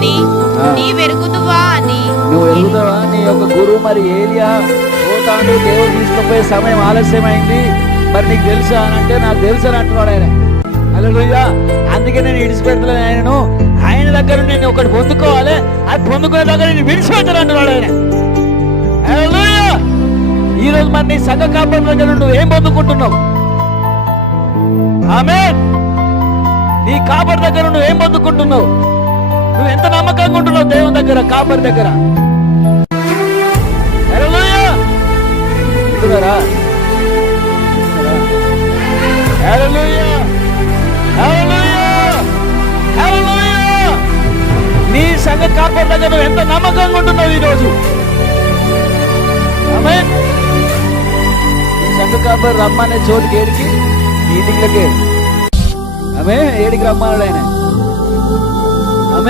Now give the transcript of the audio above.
అని నీవెరుగుదువా అని. నువ్వు ఎరుగుతావా? నీ యొక్క గురువు మరి ఏలియా పోతాడు, దేవుడు తీసుకుపోయే సమయం ఆలస్యమైంది, మరి నీకు తెలుసా అని అంటే నాకు తెలుసు అని అంటున్నాడు ఆయన. హల్లెలూయా. అందుకే నేను ఇడిచిపెడతలేను ఆయనను. ఆయన దగ్గర నేను ఒకటి పొందుకోవాలి, అది పొందుకునే దగ్గర నేను విడిచిపెడతాను అంటున్నాడు ఆయన. హల్లెలూయా. ఈరోజు మరి నీ సంఘ కాపరి దగ్గర నువ్వు ఏం పొందుకుంటున్నావు? ఆమేన్. నీ కాపరి దగ్గర నువ్వు ఏం పొందుకుంటున్నావు? నువ్వు ఎంత నమ్మకంగా ఉంటున్నావు దేవుని దగ్గర, కాపరి దగ్గర? హల్లెలూయా. వింటున్నారా? హల్లెలూయా. హల్లెలూయా. హల్లెలూయా. నీ సంఘ కాపరి దగ్గర నువ్వు ఎంత నమ్మకంగా ఉంటున్నావు ఈరోజు? ఆమేన్. నీ సంఘ కాపరి రమ్మనే చోటుకి, ఏడికి? మీటింగ్లకే. ఆమె ఏడికి రమ్మన్నాడు ఆయన.